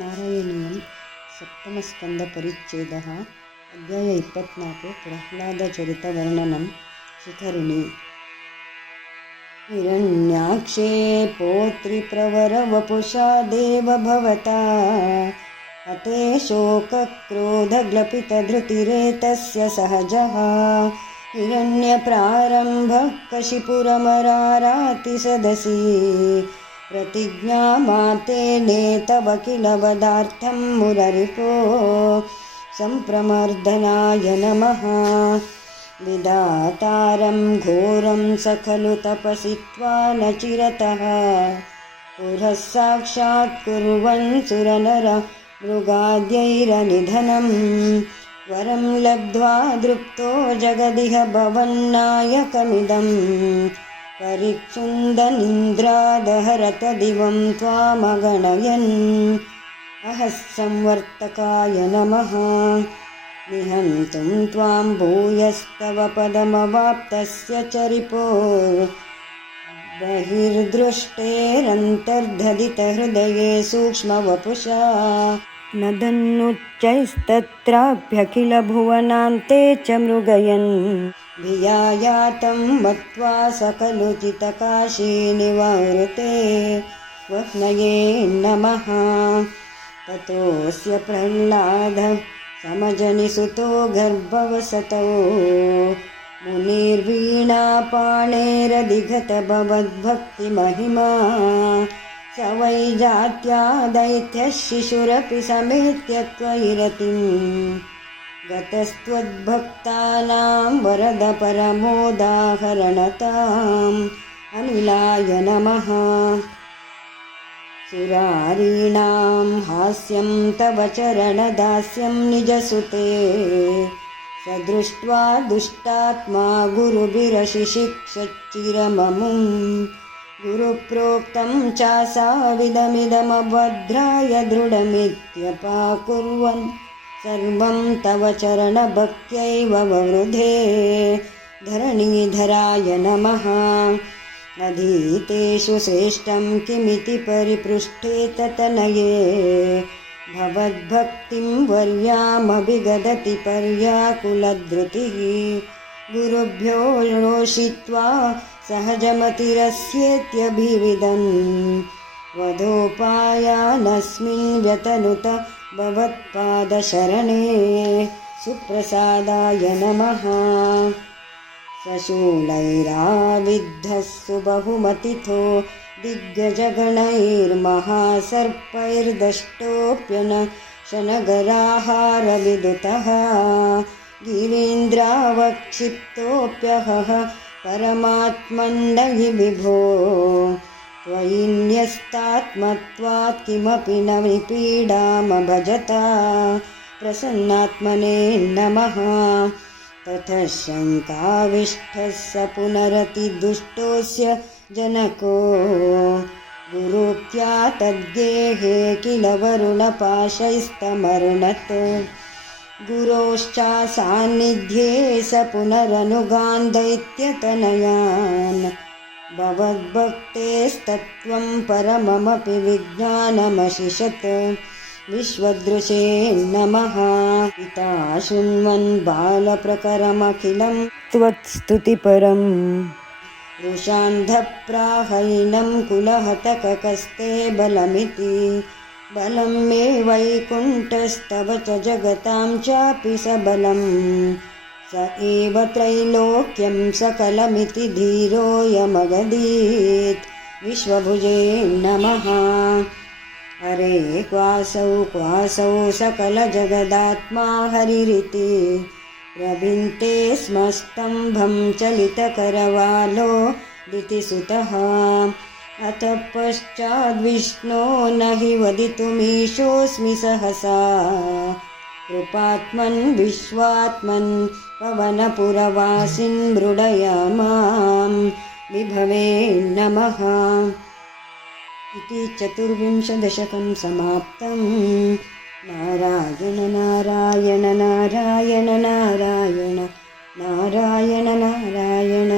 ನಾರಾಯಣೀಯಂ ಸಪ್ತಮಸ್ಕಂದಪರಿಚ್ಛೇದಃ ಅಧ್ಯಾಯ 24 ಪ್ರಹ್ಲಾದಚರಿತವರ್ಣನಂ ಶಿಖರಿಣಿ ಹಿರಣ್ಯಾಕ್ಷೇ ಪೌತ್ರಿಪ್ರವರವಪುಷಾ ದೇವಭವತಾ ಹತೇ ಶೋಕಕ್ರೋಧಗ್ಲಪಿತಧೃತಿರೇತಸ್ಯ ಸಹಜಃ ಹಿರಣ್ಯಪ್ರಾರಂಭಃ ಕಶಿಪುರಮರಾರಾತಿ ಸದಸಿ प्रतिज्ञामातेने तव किल वदार्थं मुररिपो सम्प्रमर्दनाय नमः विधातारं घोरं स खलु तपसि त्वा न चिरतः पुरः साक्षात् कुर्वन् सुरनर मृगाद्यैरनिधनं वरं लब्ध्वा दृप्तो जगदिह भवन्नायकमिदम् परिक्षुन्दनिन्द्रादहरत दिवं त्वामगणयन् अहः संवर्तकाय नमः निहन्तुं त्वां भूयस्तव पदमवाप्तस्य बहिर्दृष्टेरन्तर्दधितहृदये सूक्ष्मवपुषा नदन्नुच्चैस्तत्राप्यखिलभुवनान्ते च मृगयन् धियायातं मत्वा सकलुचितकाशी निवारुते वह्नये नमः ततोऽस्य प्रह्लादः समजनिसुतो गर्भवसतो मुनिर्वीणापाणेरधिगत भवद्भक्तिमहिमा स वै जात्या दैत्यः शिशुरपि समेत्य त्वयिरतिम् गतस्त्वद्भक्तानां वरद परमोदाहरणताम् अनिलाय नमः सुरारीणां हास्यं तव चरणदास्यं निजसुते स दृष्ट्वा दुष्टात्मा गुरुभिरशिशिक्षच्चिरममुं गुरुप्रोक्तं चासाविदमिदमभद्राय दृढमित्यपाकुर्वन् सर्वं तव चरणभक्त्यैव ववृधे धरणीधराय नमः अधीतेषु श्रेष्ठं किमिति परिपृष्ठे ततनये भवद्भक्तिं वर्यामभिगदति पर्याकुलधृतिः गुरुभ्यो रोषित्वा सहजमतिरस्येत्यभिविदन् वधोपायानस्मिन् व्यतनुत भवत्पादशरणे सुप्रसादाय नमः सशूलैराविद्धः सुबहुमतिथो दिग्गजगणैर्महासर्पैर्दष्टोऽप्यनशनगराहारविदुतः गिरीन्द्रावक्षिप्तोऽप्यहः परमात्मन्नहि विभो त्वयि न्यस्तात्मत्वात् किमपि न निपीडामभजता प्रसन्नात्मने नमः ततः शङ्काविष्टः स पुनरतिदुष्टोऽस्य जनको गुरुक्त्या तद्गेहे किल वरुणपाशैस्तमर्णत् गुरोश्चासान्निध्ये स पुनरनुगान् दैत्यतनयान् भवद्भक्तेस्तत्त्वं परममपि विज्ञानमशिषत् विश्वदृशे नमः पिता शृण्वन् बालप्रकरमखिलं त्वत्स्तुतिपरम् वृषान्धप्राहैनं कुलहतककस्ते बलमिति बलं मे वैकुण्ठस्तव च जगतां चापि सबलम् स एव त्रैलोक्यं सकलमिति धीरोऽयमगदीत् विश्वभुजे नमः हरे क्वासौ सकलजगदात्मा हरिरिति प्रभिन्ते स्मस्तम्भं चलितकरवालो दितिसुतः अतः पश्चाद्विष्णो न हि वदितुमीशोऽस्मि सहसा कृपात्मन् विश्वात्मन् पवनपुरवासिन् मृडयामां विभवे नमः इति 24 समाप्तं नारायण नारायण नारायण नारायण नारायण नारायण नारायण